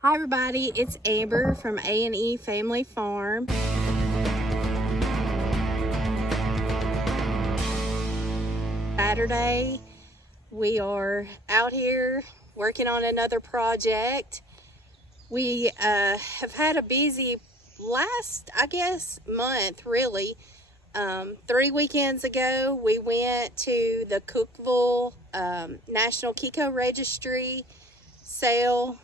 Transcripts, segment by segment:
Hi everybody, it's Amber from A&E Family Farm. Saturday, we are out here working on another project. We have had a busy last, month really. 3 weekends ago, we went to the Cookeville National Kiko Registry sale.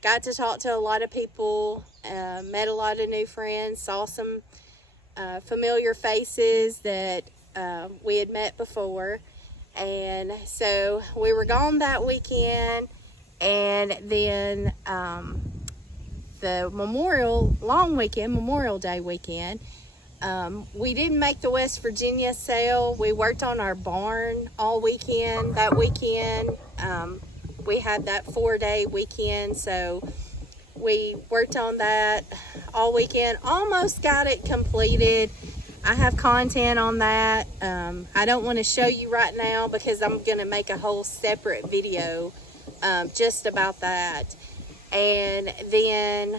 Got to talk to a lot of people, met a lot of new friends, saw some familiar faces that we had met before. And so we were gone that weekend, and then the Memorial Day weekend, we didn't make the West Virginia sale. We worked on our barn all weekend that weekend. We had that 4-day weekend, so we worked on that all weekend. Almost got it completed. I have content on that. I don't want to show you right now because I'm going to make a whole separate video just about that. And then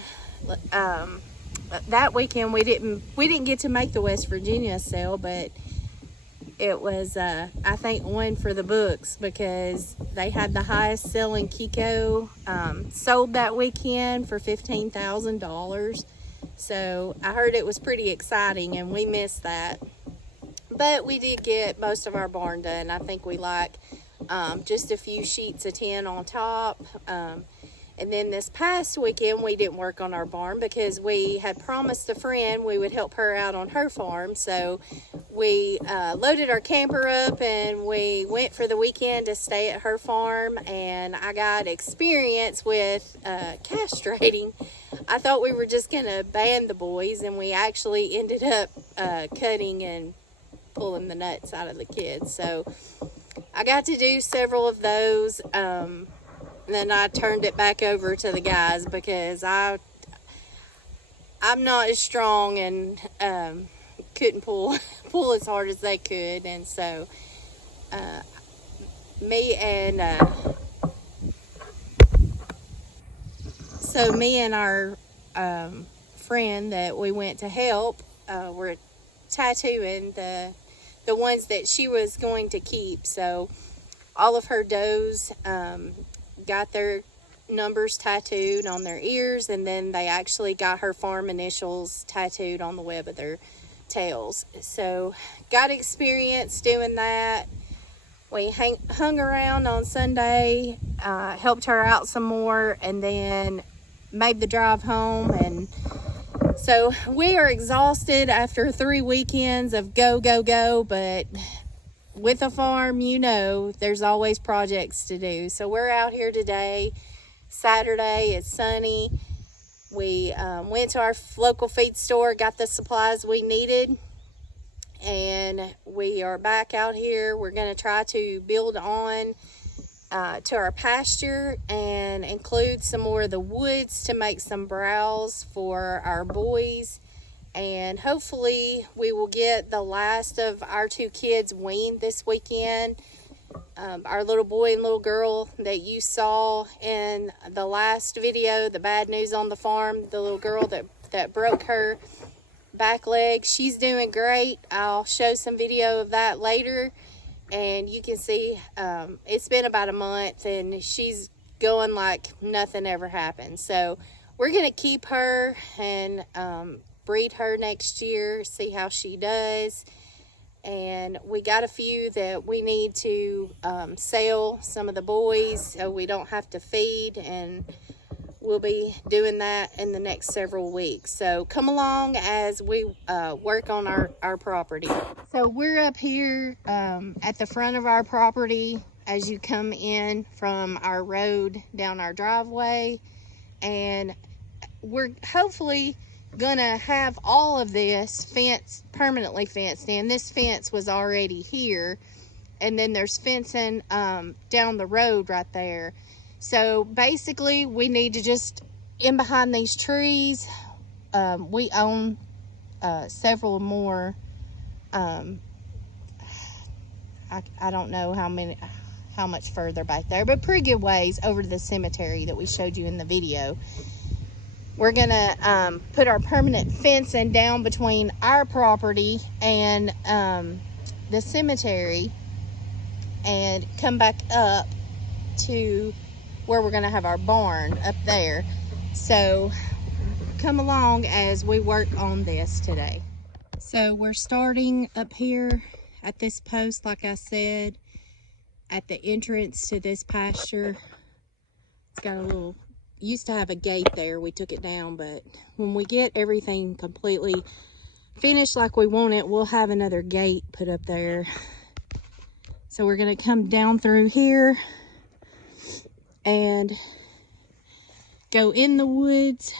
that weekend we didn't get to make the West Virginia sale, but it was I think one for the books because they had the highest selling Kiko sold that weekend for $15,000. So I heard it was pretty exciting, and we missed that. But we did get most of our barn done. I think we like just a few sheets of tin on top. And then this past weekend, we didn't work on our barn because we had promised a friend we would help her out on her farm. So we loaded our camper up and we went for the weekend to stay at her farm. And I got experience with castrating. I thought we were just going to ban the boys, and we actually ended up cutting and pulling the nuts out of the kids. So I got to do several of those. Then I turned it back over to the guys because I'm not as strong and couldn't pull as hard as they could. And so me and our friend that we went to help were tattooing the ones that she was going to keep. So all of her does got their numbers tattooed on their ears, and then they actually got her farm initials tattooed on the web of their tails. So got experience doing that. We hung around on Sunday, helped her out some more, and then made the drive home. And so we are exhausted after 3 weekends of go, but with a farm, you know, there's always projects to do. So we're out here today, Saturday. It's sunny. We went to our local feed store, got the supplies we needed, and we are back out here. We're going to try to build on to our pasture and include some more of the woods to make some browse for our boys. And hopefully we will get the last of our 2 kids weaned this weekend. Our little boy and little girl that you saw in the last video, the bad news on the farm, the little girl that broke her back leg, she's doing great. I'll show some video of that later, and you can see it's been about a month and she's going like nothing ever happened. So we're gonna keep her and breed her next year, see how she does. And we got a few that we need to sell some of the boys so we don't have to feed, and we'll be doing that in the next several weeks. So come along as we work on our property. So we're up here at the front of our property as you come in from our road down our driveway, and we're hopefully gonna have all of this fence permanently fenced in. This fence was already here, and then there's fencing down the road right there. So basically we need to just, in behind these trees, we own several more. I don't know how how much further back there, but pretty good ways over to the cemetery that we showed you in the video. We're gonna put our permanent fencing down between our property and the cemetery, and come back up to where we're gonna have our barn up there. So come along as we work on this today. So we're starting up here at this post, like I said, at the entrance to this pasture. It's got a little, used to have a gate there. We took it down, but when we get everything completely finished like we want it, we'll have another gate put up there. So we're gonna come down through here and go in the woods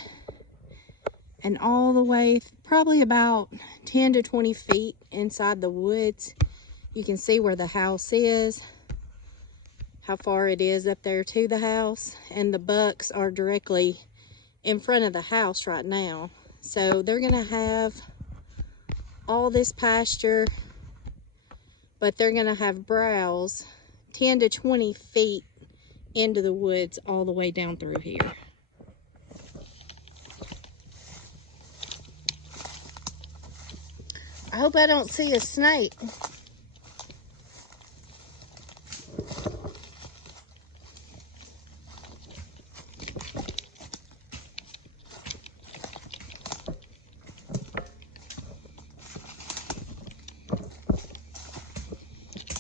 and all the way, probably about 10 to 20 feet inside the woods. You can see where the house is, how far it is up there to the house, and the bucks are directly in front of the house right now. So they're gonna have all this pasture, but they're gonna have browse 10 to 20 feet into the woods all the way down through here. I hope I don't see a snake.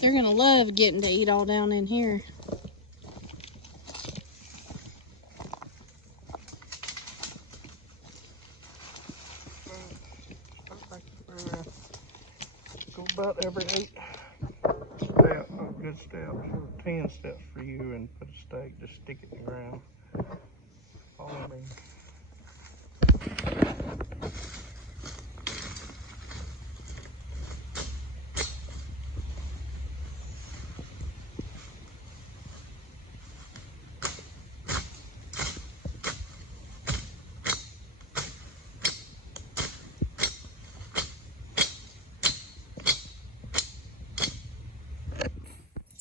They're gonna love getting to eat all down in here. Go about every 8 good steps, or 10 steps for you, and put a stake, just stick it in the ground. Follow me.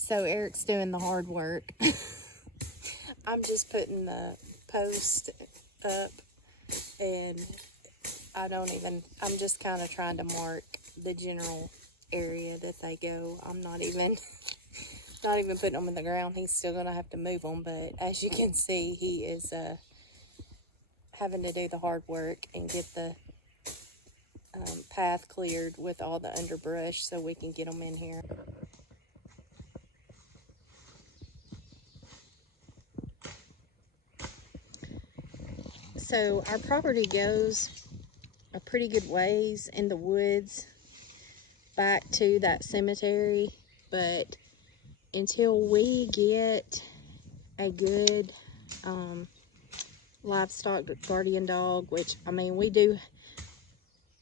So Eric's doing the hard work. I'm just putting the post up, and I'm just kind of trying to mark the general area that they go. I'm not even putting them in the ground. He's still gonna have to move them, but as you can see, he is having to do the hard work and get the path cleared with all the underbrush so we can get them in here. So our property goes a pretty good ways in the woods back to that cemetery, but until we get a good livestock guardian dog, which, I mean, we do,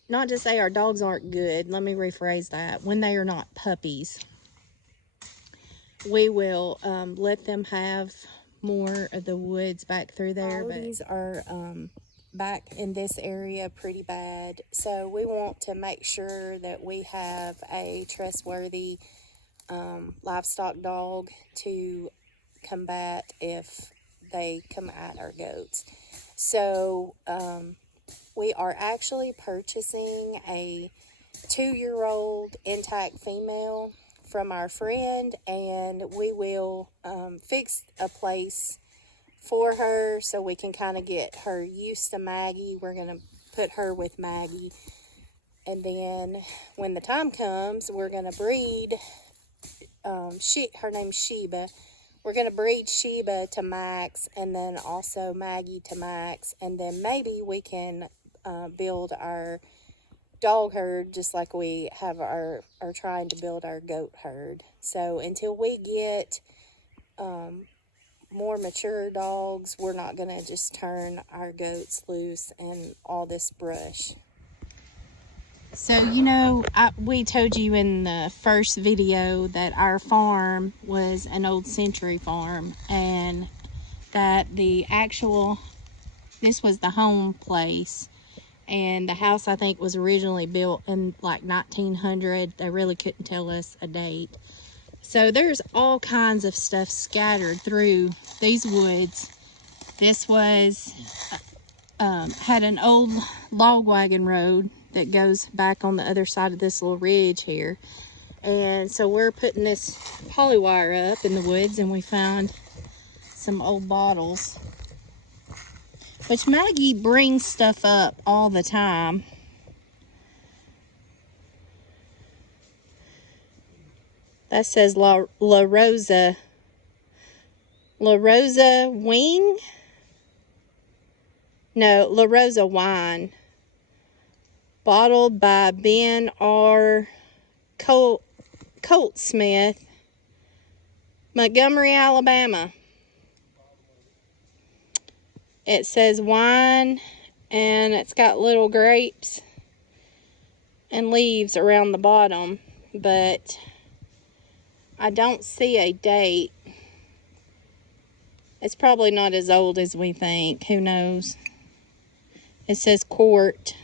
not to say our dogs aren't good, let me rephrase that, when they are not puppies, we will let them have more of the woods back through there. But these are back in this area pretty bad, so we want to make sure that we have a trustworthy livestock dog to combat if they come at our goats. So we are actually purchasing a 2-year-old intact female from our friend, and we will fix a place for her so we can kind of get her used to Maggie. We're going to put her with Maggie, and then when the time comes, we're going to breed her name's Sheba. We're going to breed Sheba to Max, and then also Maggie to Max, and then maybe we can build our dog herd just like we have are trying to build our goat herd. So until we get more mature dogs, we're not going to just turn our goats loose in all this brush. So, you know, we told you in the first video that our farm was an old century farm, and that this was the home place. And the house, I think, was originally built in like 1900. They really couldn't tell us a date. So there's all kinds of stuff scattered through these woods. This was, had an old log wagon road that goes back on the other side of this little ridge here. And so we're putting this polywire up in the woods, and we found some old bottles. Which Maggie brings stuff up all the time. That says La Rosa Wing? No, La Rosa Wine. Bottled by Ben R. Coltsmith, Montgomery, Alabama. It says wine, and it's got little grapes and leaves around the bottom, but I don't see a date. It's probably not as old as we think. Who knows? It says quart.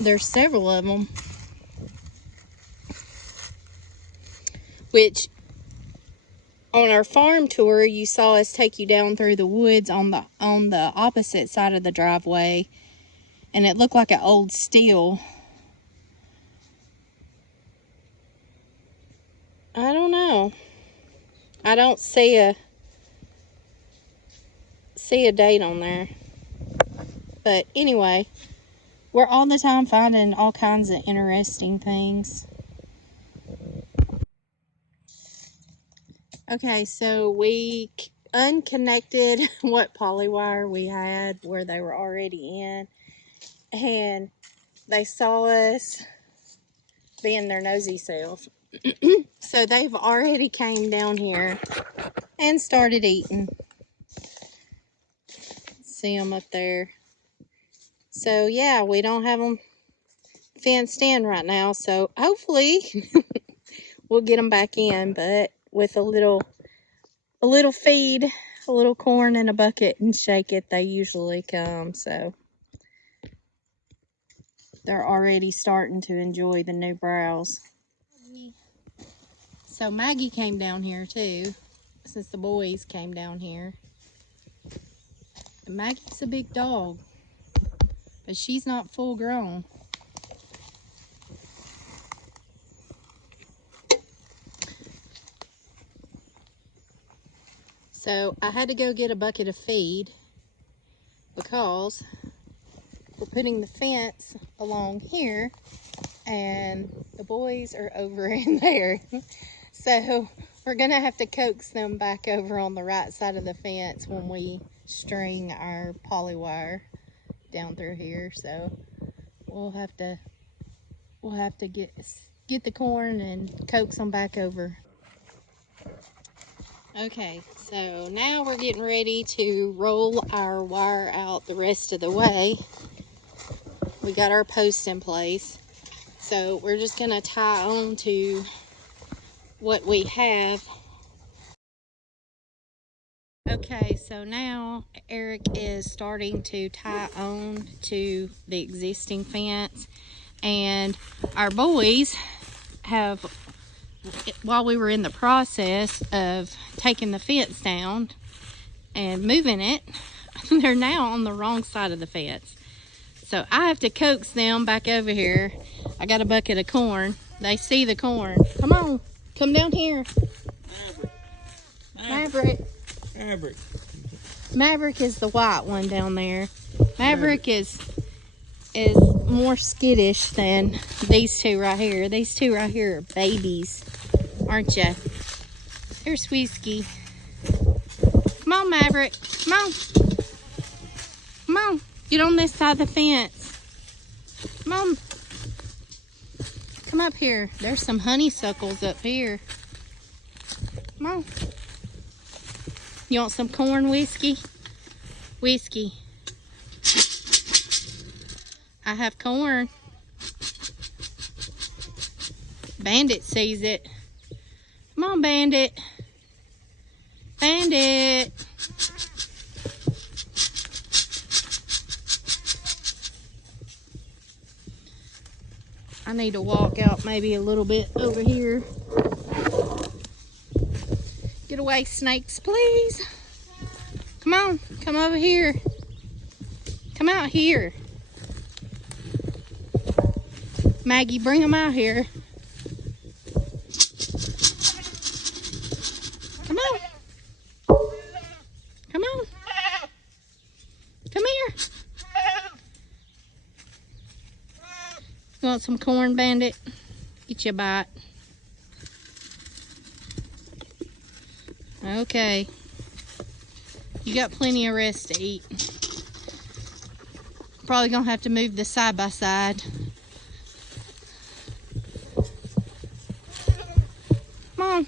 There's several of them. Which, on our farm tour, you saw us take you down through the woods on the opposite side of the driveway, and it looked like an old still. I don't know. I don't see a date on there. But anyway, we're all the time finding all kinds of interesting things. Okay, so we unconnected what polywire we had where they were already in, and they saw us being their nosy self. So they've already came down here and started eating. See them up there. So yeah, we don't have them fenced in right now, so hopefully we'll get them back in, but with a little feed, a little corn in a bucket and shake it, they usually come. So they're already starting to enjoy the new browse. So Maggie came down here too, since the boys came down here. And Maggie's a big dog, but she's not full grown. So I had to go get a bucket of feed because we're putting the fence along here and the boys are over in there. So we're gonna have to coax them back over on the right side of the fence when we string our polywire down through here. So we'll have to get the corn and coax them back over. Okay, so now we're getting ready to roll our wire out the rest of the way. We got our posts in place, so we're just going to tie on to what we have. Okay, so now Eric is starting to tie on to the existing fence, and our boys have, while we were in the process of taking the fence down and moving it, they're now on the wrong side of the fence. So I have to coax them back over here. I got a bucket of corn. They see the corn. Come on, come down here. Maverick is the white one down there. Maverick is more skittish than these two right here. These two right here are babies, aren't ya? Here's Whiskey. Come on, Maverick. Come on. Come on. Get on this side of the fence. Come on. Come up here. There's some honeysuckles up here. Come on. You want some corn, Whiskey? Whiskey. I have corn. Bandit sees it. Come on, Bandit. Bandit. I need to walk out maybe a little bit over here. Get away, snakes, please. Come on, come over here. Come out here. Maggie, bring them out here. Come on. Come on. Come here. You want some corn, Bandit? Get you a bite. Okay. You got plenty of rest to eat. Probably gonna have to move this side by side. Come on.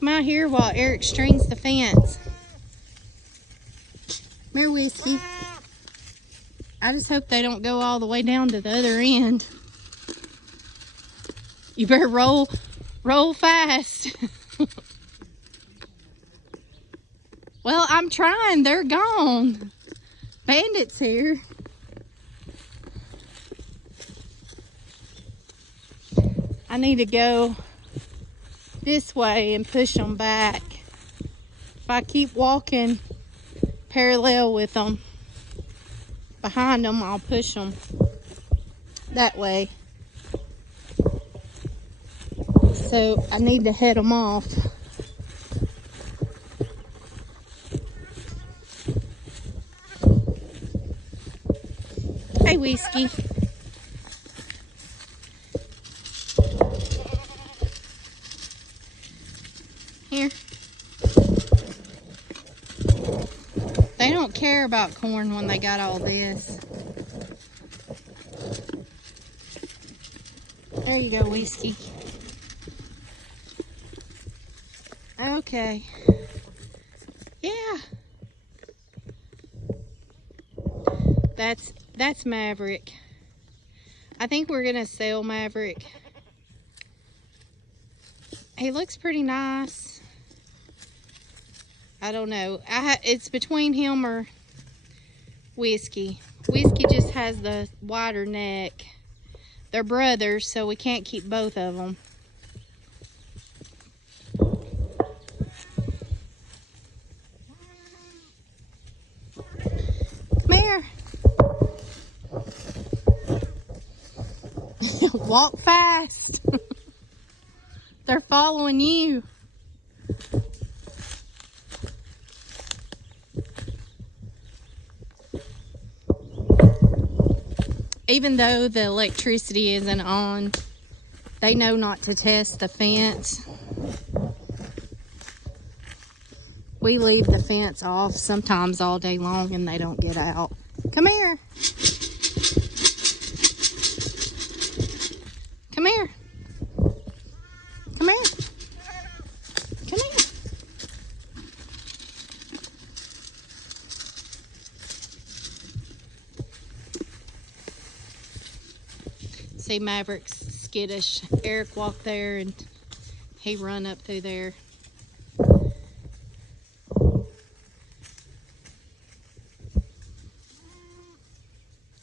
Come out here while Eric strings the fence. Come here, Whiskey. I just hope they don't go all the way down to the other end. You better roll fast. Well, I'm trying. They're gone. Bandit's here. I need to go this way and push them back. If I keep walking parallel with them, behind them, I'll push them that way. So I need to head them off. Hey, Whiskey. Here. They don't care about corn when they got all this. There you go, Whiskey. Okay. Yeah. That's Maverick. I think we're gonna sell Maverick. He looks pretty nice. I don't know. It's between him or Whiskey. Whiskey just has the wider neck. They're brothers, so we can't keep both of them. Come here. Walk fast. They're following you. Even though the electricity isn't on, they know not to test the fence. We leave the fence off sometimes all day long and they don't get out. Come here. Come here. Come here. Come here. See, Maverick's skittish. Eric walked there and he run up through there.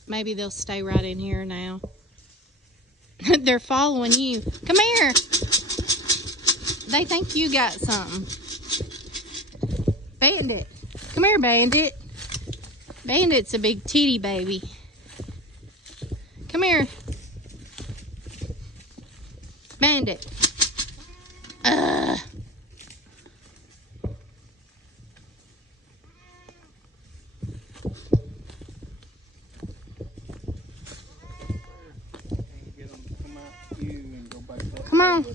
Maybe they'll stay right in here now. They're following you. Come here. They think you got something. Bandit. Come here, Bandit. Bandit's a big titty baby. Come here. Bandit. Come on.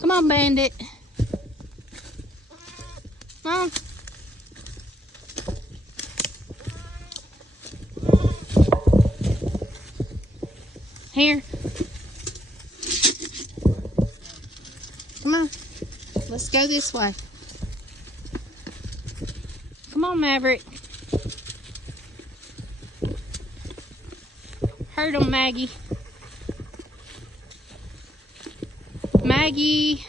Come on, Bandit. Come on. Here. Come on. Let's go this way. Come on, Maverick. Hurt him, Maggie. Maggie,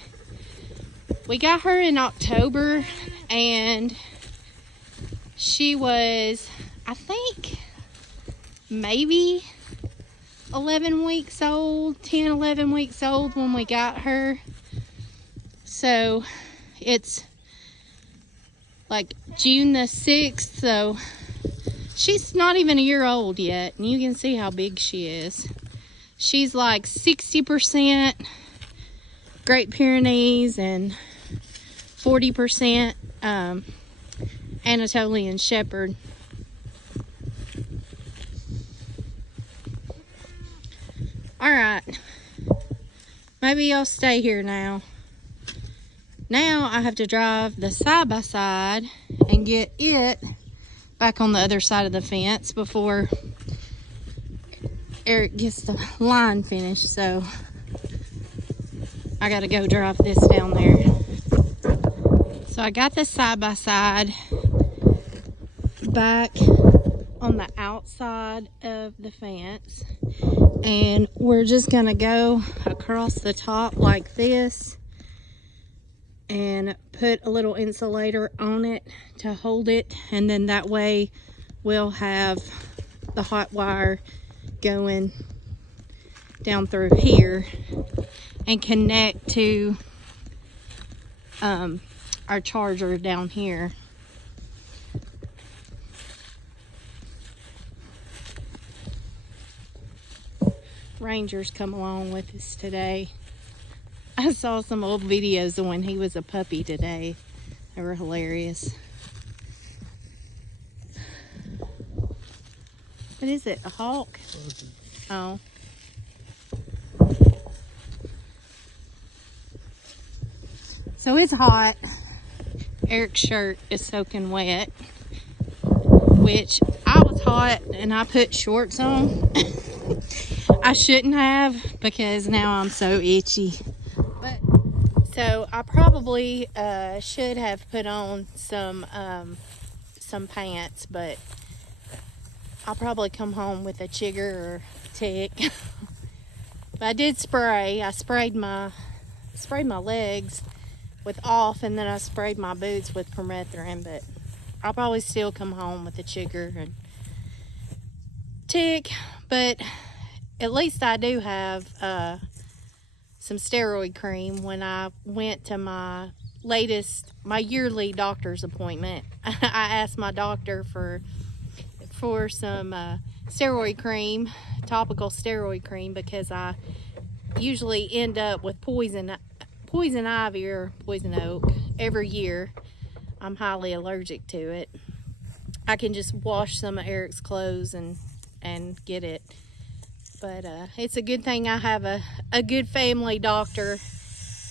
we got her in October and she was, I think maybe 11 weeks old, 10, 11 weeks old when we got her. So it's like June the 6th, so she's not even a year old yet, and you can see how big she is. She's like 60% Great Pyrenees and 40% Anatolian Shepherd. Alright, maybe I'll stay here now. Now I have to drive the side-by-side and get it back on the other side of the fence before Eric gets the line finished. So I gotta go drive this down there. So I got the side-by-side back on the outside of the fence, and we're just gonna go across the top like this and put a little insulator on it to hold it, and then that way we'll have the hot wire going down through here and connect to our charger down here. Ranger's come along with us today. I saw some old videos of when he was a puppy today. They were hilarious. What is it? A hawk? Oh. So it's hot. Eric's shirt is soaking wet, which I was hot and I put shorts on. I shouldn't have, because now I'm so itchy. But so I probably should have put on some pants, but I'll probably come home with a chigger or tick. But I did spray. I sprayed my legs with off, and then I sprayed my boots with permethrin. But I'll probably still come home with a chigger and tick. But at least I do have some steroid cream. When I went to my yearly doctor's appointment, I asked my doctor for some steroid cream, topical steroid cream, because I usually end up with poison ivy or poison oak every year. I'm highly allergic to it. I can just wash some of Eric's clothes and get it. But it's a good thing I have a good family doctor.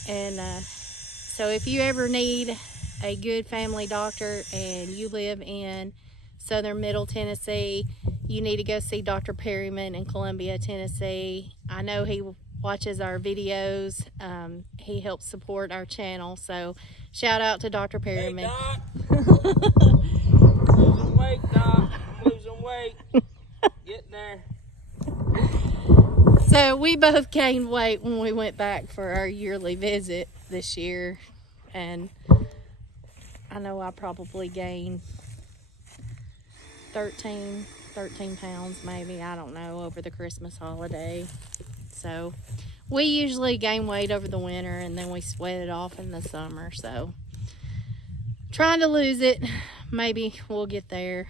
And so if you ever need a good family doctor and you live in southern middle Tennessee, you need to go see Dr. Perryman in Columbia, Tennessee. I know he watches our videos. He helps support our channel. So shout out to Dr. Perryman. Hey, Doc. Losing weight, Doc. I'm losing weight. Getting there. So we both gained weight when we went back for our yearly visit this year, and I know I probably gained 13 pounds maybe, I don't know, over the Christmas holiday. So we usually gain weight over the winter and then we sweat it off in the summer. So trying to lose it. Maybe we'll get there.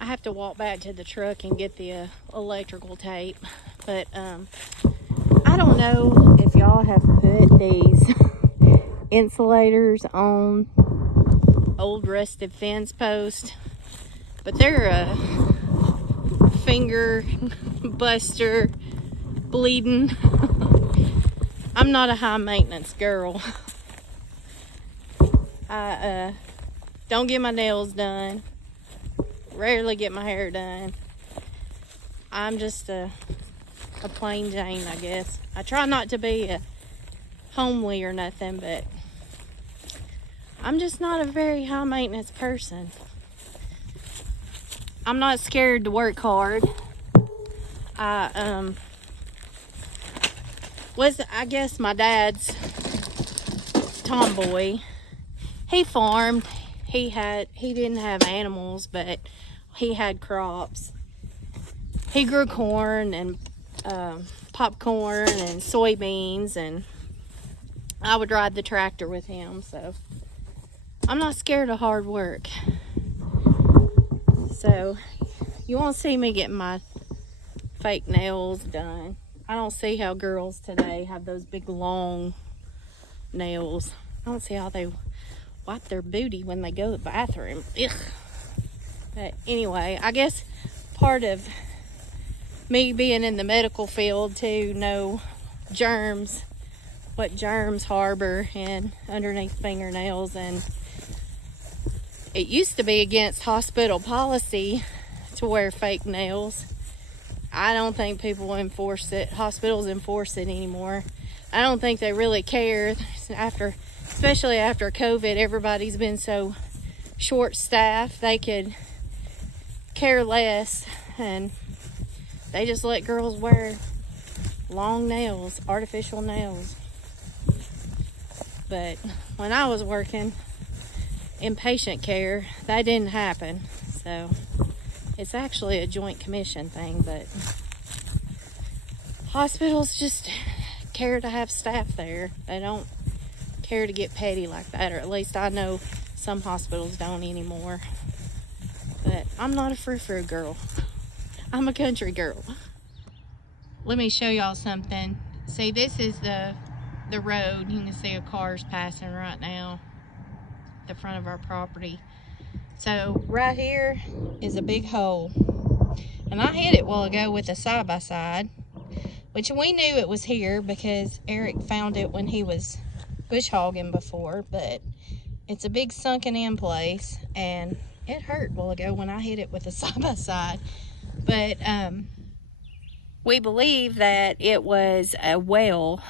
I have to walk back to the truck and get the electrical tape. But I don't know if y'all have put these insulators on old rusted fence posts, but they're a finger buster, bleeding. I'm not a high maintenance girl. I don't get my nails done, rarely get my hair done. I'm just a plain Jane, I guess. I try not to be a homely or nothing, but I'm just not a very high maintenance person. I'm not scared to work hard. I guess my dad's tomboy. He farmed. He didn't have animals, but he had crops. he grew corn and popcorn and soybeans, and I would ride the tractor with him. So I'm not scared of hard work. So you won't see me getting my fake nails done. I don't see how girls today have those big long nails. I don't see how they wipe their booty when they go to the bathroom. Ugh. But anyway, I guess part of me being in the medical field to know germs, what germs harbor in underneath fingernails. And it used to be against hospital policy to wear fake nails. I don't think people enforce it. Hospitals enforce it anymore. I don't think they really care especially after COVID. Everybody's been so short-staffed, they could care less, and they just let girls wear long nails, artificial nails. But when I was working in patient care, that didn't happen. So it's actually a joint commission thing, but hospitals just care to have staff there. They don't care to get petty like that, or at least I know some hospitals don't anymore. But I'm not a frou-frou girl. I'm a country girl. Let me show y'all something. See, this is the road. You can see a car's passing right now at the front of our property. So right here is a big hole, and I hit it a while ago with a side-by-side, which we knew it was here because Eric found it when he was bush hogging before. But it's a big sunken in place, and it hurt a while ago when I hit it with a side-by-side. But we believe that it was a well,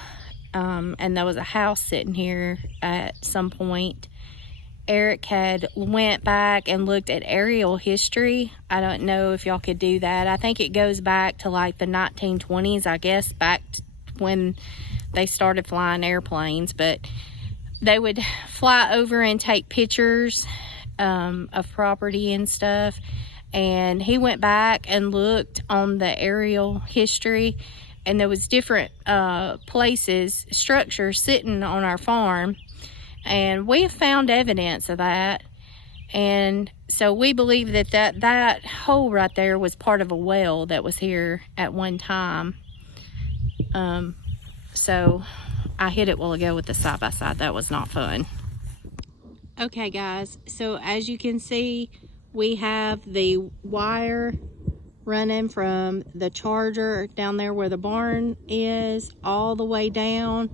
and there was a house sitting here at some point. Eric had went back and looked at aerial history. I don't know if y'all could do that. I think it goes back to like the 1920s, I guess, back when they started flying airplanes. But they would fly over and take pictures of property and stuff. And he went back and looked on the aerial history, and there was different places, structures sitting on our farm. And we have found evidence of that. And so we believe that hole right there was part of a well that was here at one time. So I hit it a while ago with the side-by-side. That was not fun. Okay, guys. So as you can see, we have the wire running from the charger down there where the barn is all the way down.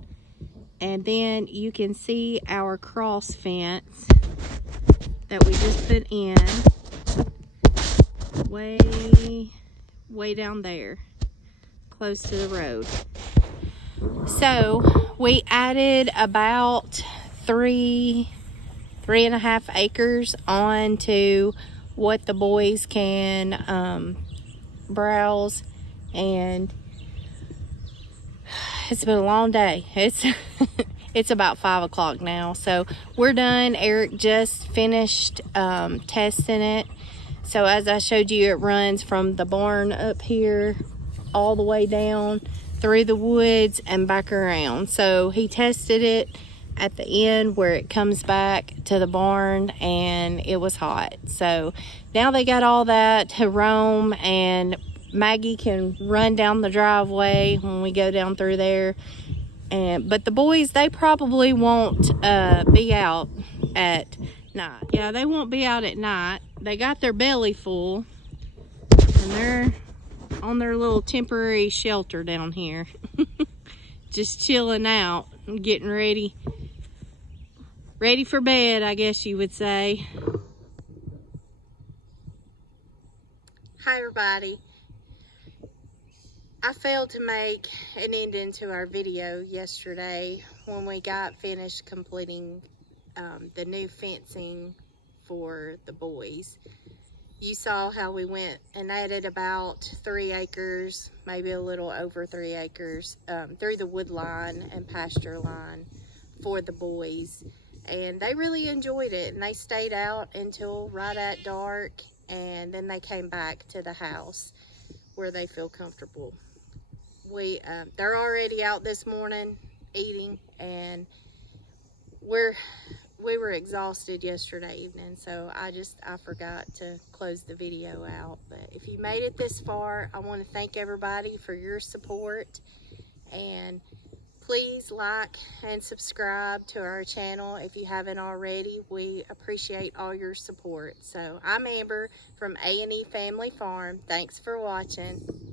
And then you can see our cross fence that we just put in way down there, close to the road. So we added about 3.5 acres onto what the boys can browse, and it's been a long day. It's about 5 o'clock now, so we're done. Eric just finished testing it. So as I showed you, it runs from the barn up here all the way down through the woods and back around. So he tested it at the end where it comes back to the barn, and it was hot. So now they got all that to roam, and Maggie can run down the driveway when we go down through there. But the boys, they probably won't be out at night. Yeah, they won't be out at night. They got their belly full, and they're on their little temporary shelter down here. Just chilling out and getting ready for bed, I guess you would say. Hi, everybody. I failed to make an ending to our video yesterday when we got finished completing the new fencing for the boys. You saw how we went and added about 3 acres, maybe a little over 3 acres, through the wood line and pasture line for the boys. And they really enjoyed it, and they stayed out until right at dark, and then they came back to the house. where they feel comfortable. They're already out this morning eating, and we were exhausted yesterday evening, so I forgot to close the video out. But if you made it this far, I want to thank everybody for your support, and please like and subscribe to our channel if you haven't already. We appreciate all your support. So I'm Amber from A&E Family Farm. Thanks for watching.